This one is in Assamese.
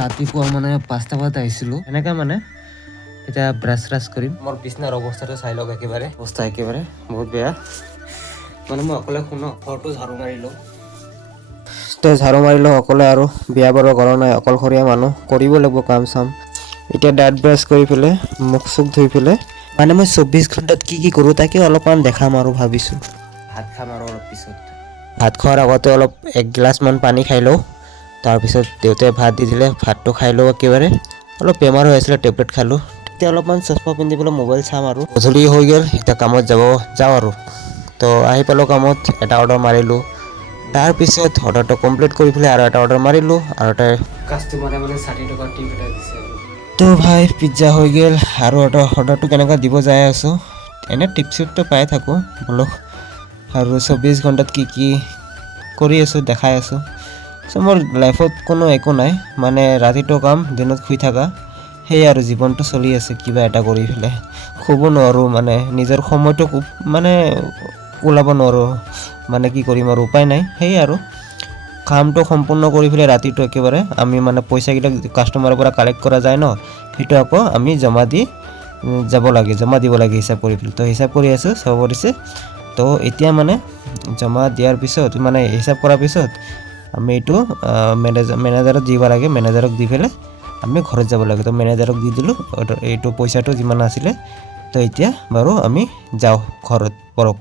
ৰাতিপুৱা মানে 5টা বজাত আহিছিলোঁ এনেকৈ মানে এতিয়া ব্ৰাছ চ্ৰাছ কৰিম মোৰ বিচনাৰ অৱস্থাটো চাই লওক একেবাৰে অৱস্থা একেবাৰে বহুত বেয়া মানে মই অকলে শুনো ঘৰটো ঝাৰু মাৰিলোঁ তো ঝাৰু মাৰিলোঁ অকলে আৰু বিয়া বাৰু কৰা নাই অকলশৰীয়া মানুহ কৰিব লাগিব কাম চাম এতিয়া দাঁত ব্ৰাছ কৰি পেলাই মুখ চুখ ধুই পেলাই মানে মই 24 ঘণ্টাত কি কৰোঁ তাকে অলপমান দেখাম আৰু ভাবিছোঁ ভাত খাম আৰু অলপ পিছত ভাত খোৱাৰ আগতে অলপ 1 গিলাচমান পানী খাই লওঁ তাৰপিছত দেউতাই ভাত দি দিলে ভাতটো খাই লওঁ একেবাৰে অলপ বেমাৰ হৈ আছিলে টেবলেট খালোঁ এতিয়া অলপমান চশমা পিন্ধি পেলাই মোবাইল চাম আৰু গধূলি হৈ গ'ল এতিয়া কামত যাওঁ আৰু তো আহি পালোঁ কামত এটা অৰ্ডাৰ মাৰিলোঁ তাৰপিছত অৰ্ডাৰটো কমপ্লিট কৰি পেলাই আৰু এটা অৰ্ডাৰ মাৰিলোঁ আৰু এটা কাষ্টমাৰে মানে 60 টকাৰ টিপ এটা দিছে তো ভাই পিজ্জা হৈ গ'ল আৰু এটা অৰ্ডাৰটো কেনেকৈ দিব যাই আছোঁ এনে টিপ চিপটো পাই থাকোঁ বলক আৰু 24 ঘণ্টাত কি কৰি আছোঁ দেখাই আছোঁ চ' মোৰ লাইফত কোনো একো নাই মানে ৰাতিটো কাম দিনত শুই থকা সেই আৰু জীৱনটো চলি আছে কিবা এটা কৰি পেলাই শুব নোৱাৰোঁ মানে নিজৰ সময়টো মানে ওলাব নোৱাৰোঁ মানে কি কৰিম আৰু উপায় নাই সেই আৰু কামটো সম্পূৰ্ণ কৰি পেলাই ৰাতিটো একেবাৰে আমি মানে পইচাকেইটা কাষ্টমাৰৰ পৰা কালেক্ট কৰা যায় ন সেইটো আকৌ আমি জমা দিব লাগে হিচাপ কৰি পেলাই তো হিচাপ কৰি আছোঁ চাব পৰিছে তো এতিয়া মানে জমা দিয়াৰ পিছত মানে হিচাপ কৰাৰ পিছত আমি এইটো মেনেজাৰক দিব লাগে মেনেজাৰক দি পেলাই আমি ঘৰত যাব লাগে তো মেনেজাৰক দি দিলোঁ এইটো পইচাটো যিমান আছিলে তো এতিয়া বাৰু আমি যাওঁ ঘৰত পৰক